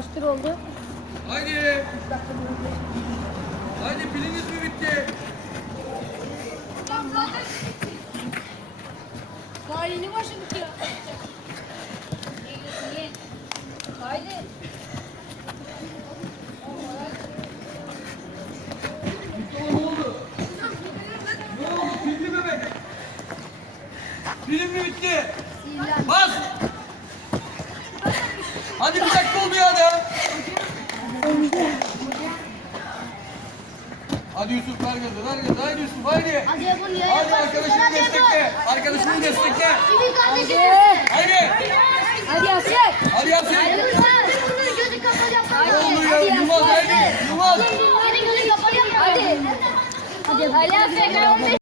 oldu. Haydi. Haydi piliniz mi bitti? Daha yeni başladık ya. Haydi. Ne oldu? Ne oldu? Pilli bebek. Pilin mi bitti? Bas. Hadi bir dakika oldu ya da. Hadi Yusuf ver gazı, ver gazı. Haydi Yusuf, haydi. Hadi yapın ya. Hadi arkadaşını destekle. Arkadaşını destekle. Kimin kardeşi? Haydi. Hadi Yasin. Hadi Yasin. Bunun gözü kapalı yapma. Ne oldu ya? Yılmaz haydi. Yılmaz. Senin gözün kapalı yapma. Hadi. Hadi. Yasin.